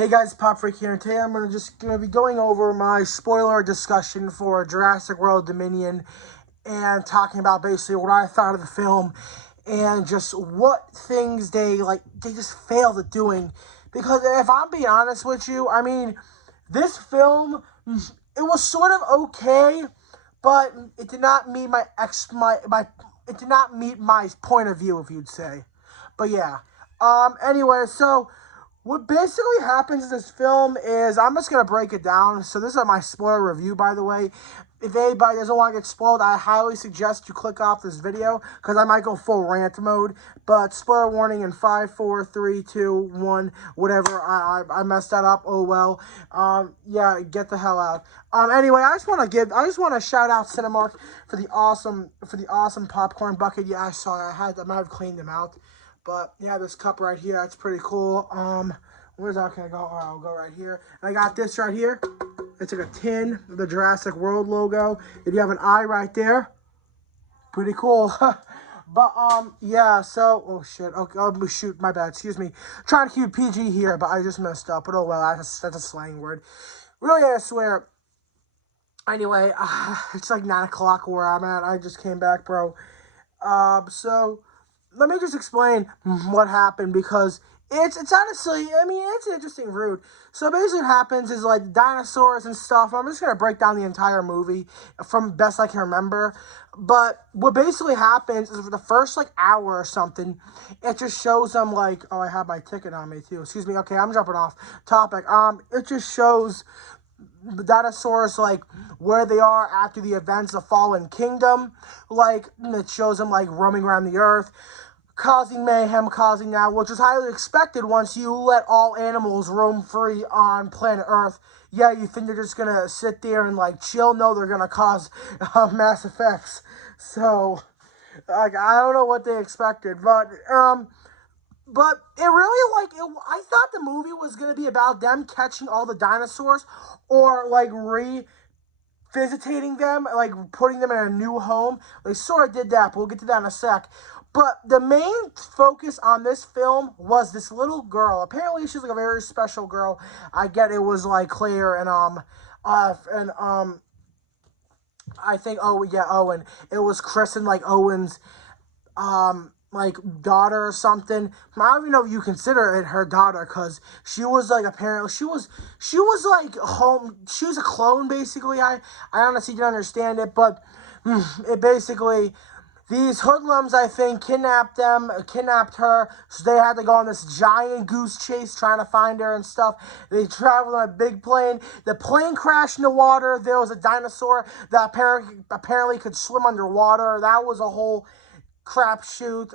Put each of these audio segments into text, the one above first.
Hey guys, Pop Freak here, and today I'm gonna be going over my spoiler discussion for Jurassic World Dominion and talking about basically what I thought of the film and just what things they just failed at doing. Because if I'm being honest with you, I mean, this film it was sort of okay, but it did not meet it did not meet my point of view, if you'd say. But yeah. Anyway, so what basically happens in this film is I'm just gonna break it down. So this is my spoiler review, by the way. If anybody doesn't want to get spoiled, I highly suggest you click off this video because I might go full rant mode. But spoiler warning in 5, 4, 3, 2, 1, whatever. I messed that up. Oh well. Yeah, get the hell out. Anyway, I just want to shout out Cinemark for the awesome popcorn bucket. Yeah, I saw it. I might have cleaned them out. But yeah, this cup right here, that's pretty cool. Where's that gonna go? All right, I'll go right here. And I got this right here. It's like a tin with the Jurassic World logo. And you have an eye right there. Pretty cool. But yeah, so oh shit. Okay, oh shoot, my bad. Excuse me. Trying to keep PG here, but I just messed up. But oh well, that's a slang word. Really, I swear. Anyway, it's like 9 o'clock where I'm at. I just came back, bro. So let me just explain what happened because it's honestly, I mean, it's an interesting route. So basically what happens is like dinosaurs and stuff. I'm just going to break down the entire movie from best I can remember. But what basically happens is for the first like hour or something, it just shows them like, oh, I have my ticket on me too. Excuse me. Okay, I'm jumping off topic. It just shows the dinosaurs like where they are after the events of Fallen Kingdom. Like it shows them like roaming around the earth, causing mayhem, causing that, which is highly expected once you let all animals roam free on planet Earth. Yeah, you think they're just gonna sit there and like chill? No, they're gonna cause mass effects. So like I don't know what they expected, but it really, I thought the movie was going to be about them catching all the dinosaurs or, like, revisitating them, like, putting them in a new home. They sort of did that, but we'll get to that in a sec. But the main focus on this film was this little girl. Apparently, she's, like, a very special girl. I get it was, like, Claire and I think, oh, yeah, Owen. It was Chris and, like, Owen's, like daughter or something. I don't even know if you consider it her daughter because she was like apparently she was like home. She was a clone basically. I honestly didn't understand it, but it basically these hoodlums I think kidnapped her, so they had to go on this giant goose chase trying to find her and stuff. They traveled on a big plane. The plane crashed in the water. There was a dinosaur that apparently could swim underwater. That was a whole crapshoot.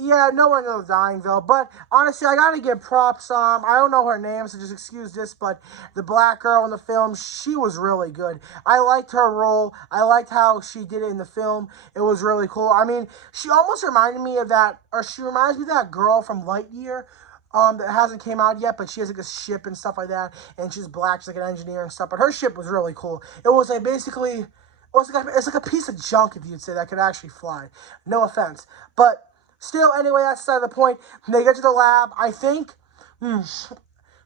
Yeah, no one ended up dying though. But honestly, I gotta give props. I don't know her name, so just excuse this. But the black girl in the film, she was really good. I liked her role. I liked how she did it in the film. It was really cool. I mean, she almost reminded me of that, or she reminds me of that girl from Lightyear. That hasn't came out yet, but she has like a ship and stuff like that, and she's black, she's like an engineer and stuff. But her ship was really cool. It was like basically. It's like a piece of junk, if you'd say, that could actually fly. No offense. But still, anyway, that's the point. They get to the lab. I think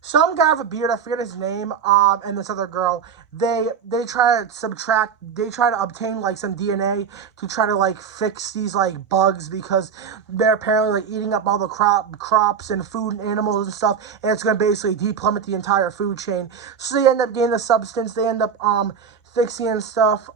some guy with a beard, I forget his name, and this other girl, they try to obtain, like, some DNA to try to, like, fix these, like, bugs because they're apparently, like, eating up all the crops and food and animals and stuff, and it's going to basically deplummet the entire food chain. So they end up getting the substance. They end up, fixing and stuff.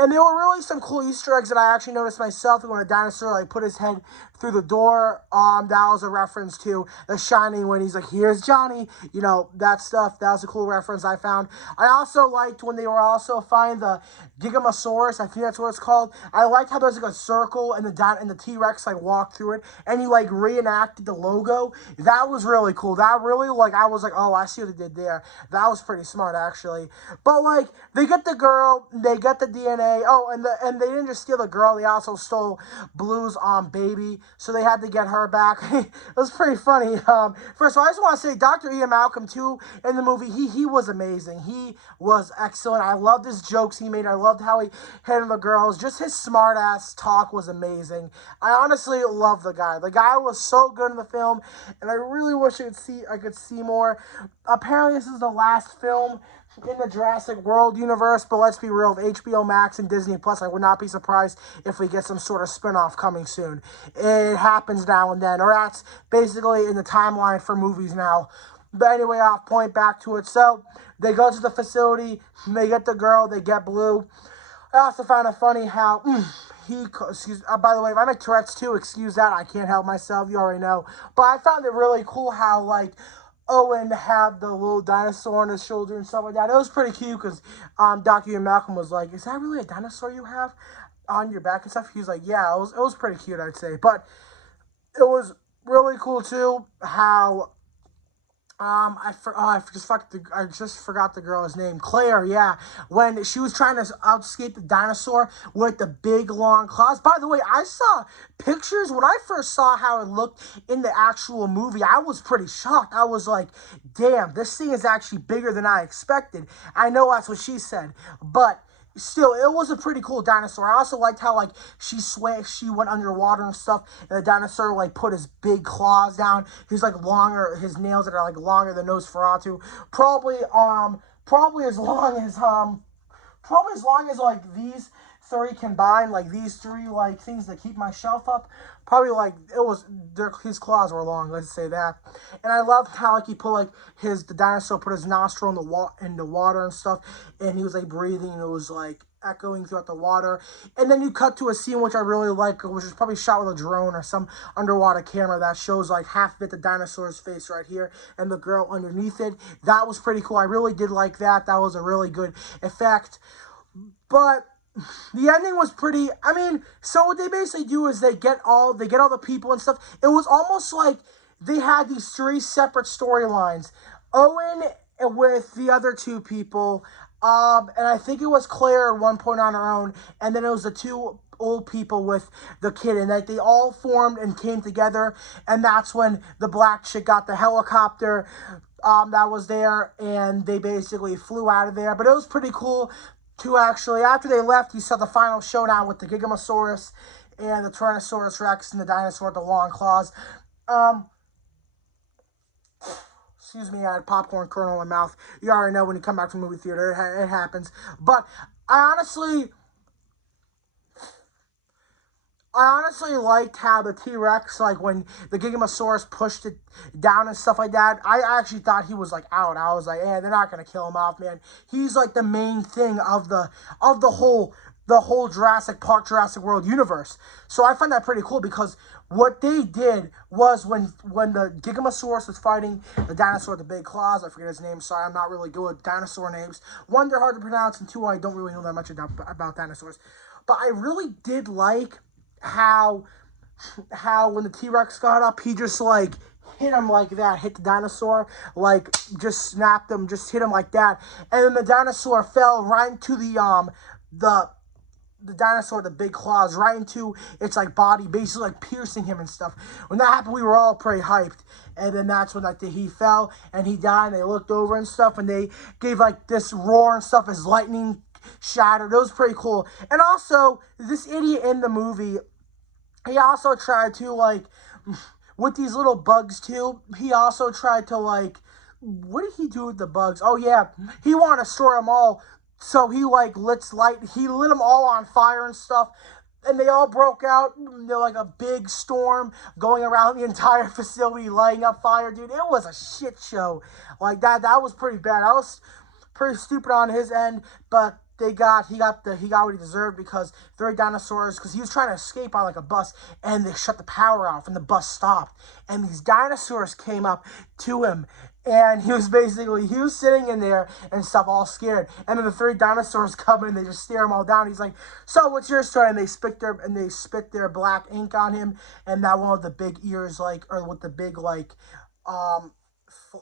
And there were really some cool Easter eggs that I actually noticed myself. When a dinosaur like put his head through the door, that was a reference to The Shining when he's like, "Here's Johnny." You know, that stuff. That was a cool reference I found. I also liked when they were also finding the Gigamosaurus. I think that's what it's called. I liked how there's like a circle and the T-Rex like walked through it and he like reenacted the logo. That was really cool. That really I was like, oh, I see what they did there. That was pretty smart actually. But like they get the girl, they get the DNA. Oh, and they didn't just steal the girl, they also stole Blue's baby. so they had to get her back. It was pretty funny. First of all, I just want to say Dr. Ian Malcolm too in the movie. He was amazing. He was excellent. I loved his jokes he made. I loved how he handled the girls. Just his smart ass talk was amazing. I honestly love the guy. The guy was so good in the film, and I really wish I could see more. Apparently, this is the last film in the Jurassic World universe, but let's be real, with HBO Max and Disney Plus, I would not be surprised if we get some sort of spinoff coming soon. It happens now and then, or that's basically in the timeline for movies now. But anyway, off point, back to it. So, they go to the facility, they get the girl, they get Blue. I also found it funny how by the way, if I make Tourette's too, excuse that, I can't help myself, you already know. But I found it really cool how, like, Owen had the little dinosaur on his shoulder and stuff like that. It was pretty cute because Dr. Ian Malcolm was like, is that really a dinosaur you have on your back and stuff? He was like, yeah, it was pretty cute, I'd say. But it was really cool, too, how I just forgot the girl's name. Claire, yeah. When she was trying to outscape the dinosaur with the big long claws. By the way, I saw pictures when I first saw how it looked in the actual movie. I was pretty shocked. I was like, damn, this thing is actually bigger than I expected. I know that's what she said, but still, it was a pretty cool dinosaur. I also liked how, like, she went underwater and stuff, and the dinosaur, like, put his big claws down. He's, like, longer, his nails that are, like, longer than Nosferatu. Probably as long as, like, these three combined, like, these three, like, things that keep my shelf up, probably, like, his claws were long, let's say that. And I loved how, like, he put, like, the dinosaur put his nostril in the water and stuff, and he was, like, breathing, and it was, like, echoing throughout the water. And then you cut to a scene which I really like, which is probably shot with a drone or some underwater camera that shows, like, half of it, the dinosaur's face right here, and the girl underneath it. That was pretty cool. I really did like that. That was a really good effect. But the ending was pretty, I mean, so what they basically do is they get all the people and stuff. It was almost like they had these three separate storylines. Owen with the other two people, and I think it was Claire at one point on her own, and then it was the two old people with the kid, and that they all formed and came together, and that's when the black chick got the helicopter that was there, and they basically flew out of there. But it was pretty cool to actually, after they left, you saw the final showdown with the Gigamosaurus and the Tyrannosaurus Rex and the dinosaur with the long claws. Excuse me, I had popcorn kernel in my mouth. You already know when you come back from the movie theater, it happens. But I honestly liked how the T-Rex, like, when the Gigamosaurus pushed it down and stuff like that, I actually thought he was, like, out. I was like, they're not going to kill him off, man. He's, like, the main thing of the whole Jurassic Park, Jurassic World universe. So I find that pretty cool because what they did was when the Gigamosaurus was fighting the dinosaur with the big claws, I forget his name, sorry, I'm not really good with dinosaur names. One, they're hard to pronounce, and two, I don't really know that much about dinosaurs. But I really did like how when the T-Rex got up, he just, like, hit him like that, hit the dinosaur, like, just snapped him, just hit him like that, and then the dinosaur fell right into the dinosaur, the big claws, right into its, like, body, basically, like, piercing him and stuff. When that happened, we were all pretty hyped, and then that's when, like, he fell, and he died, and they looked over and stuff, and they gave, like, this roar and stuff as lightning shattered. It was pretty cool. And also, this idiot in the movie, he also tried to, like, with these little bugs too, he also tried to, like, what did he do with the bugs? Oh yeah, he wanted to store them all, so he, like, lit them all on fire and stuff, and they all broke out. They're like a big storm going around the entire facility, lighting up fire, dude. It was a shit show. Like, that was pretty bad. I was pretty stupid on his end, but he got what he deserved because three dinosaurs, because he was trying to escape on, like, a bus, and they shut the power off and the bus stopped, and these dinosaurs came up to him, and he was sitting in there and stuff, all scared, and then the three dinosaurs come in and they just stare him all down. He's like, so what's your story? And they spit their black ink on him, and that one with the big ears, like, or with the big, like,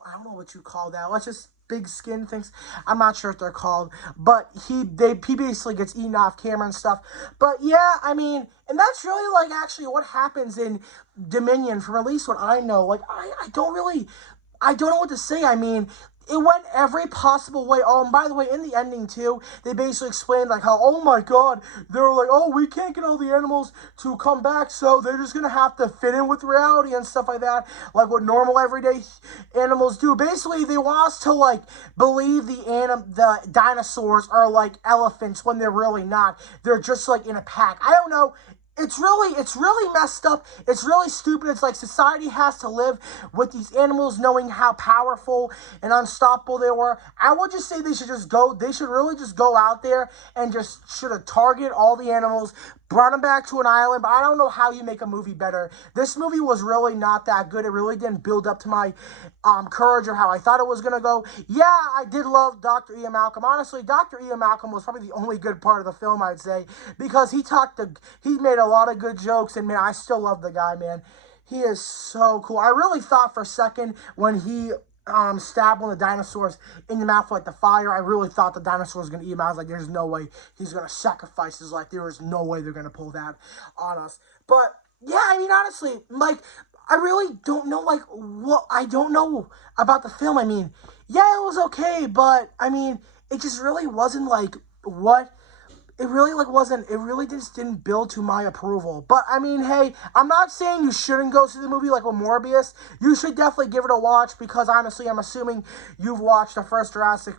I don't know what you call that. Let's just big skin things. I'm not sure what they're called, but he basically gets eaten off camera and stuff. But yeah, I mean, and that's really like actually what happens in Dominion, from at least what I know. Like I don't know what to say. I mean, it went every possible way. Oh, and by the way, in the ending too, they basically explained like how, oh my god, they were like, oh, we can't get all the animals to come back, so they're just gonna have to fit in with reality and stuff like that, like what normal everyday animals do. Basically, they want us to like believe the dinosaurs are like elephants when they're really not. They're just like in a pack. I don't know. It's really messed up. It's really stupid. It's like society has to live with these animals knowing how powerful and unstoppable they were. I would just say they should really just go out there and just should have targeted all the animals, brought them back to an island. But I don't know how you make a movie better. This movie was really not that good. It really didn't build up to my courage or how I thought it was going to go. Yeah, I did love Dr. Ian Malcolm. Honestly, Dr. Ian Malcolm was probably the only good part of the film, I'd say, because he made a lot of good jokes, and man, I still love the guy, man. He is so cool. I really thought for a second when he stabbed one of the dinosaurs in the mouth with like the fire, I really thought the dinosaur was going to eat him. I was like, there's no way he's going to sacrifice his life. There is no way they're going to pull that on us. But yeah, I mean, honestly, like, I really don't know, like, what, I don't know about the film. I mean, yeah, it was okay, but, I mean, it just really wasn't, like, what, it really, like, wasn't, it really just didn't build to my approval. But, I mean, hey, I'm not saying you shouldn't go see the movie, like, with Morbius. You should definitely give it a watch, because, honestly, I'm assuming you've watched the first Jurassic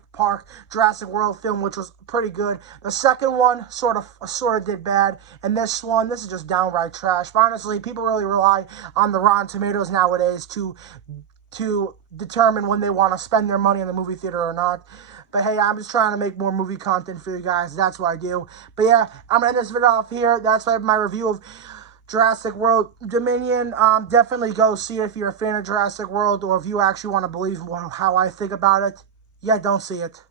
World film, which was pretty good. The second one sort of did bad, and this is just downright trash. But, honestly, people really rely on the Rotten Tomatoes nowadays to determine when they want to spend their money in the movie theater or not. But hey, I'm just trying to make more movie content for you guys. That's what I do. But yeah, I'm going to end this video off here. That's my review of Jurassic World Dominion. Definitely go see it if you're a fan of Jurassic World, or if you actually want to believe how I think about it. Yeah, don't see it.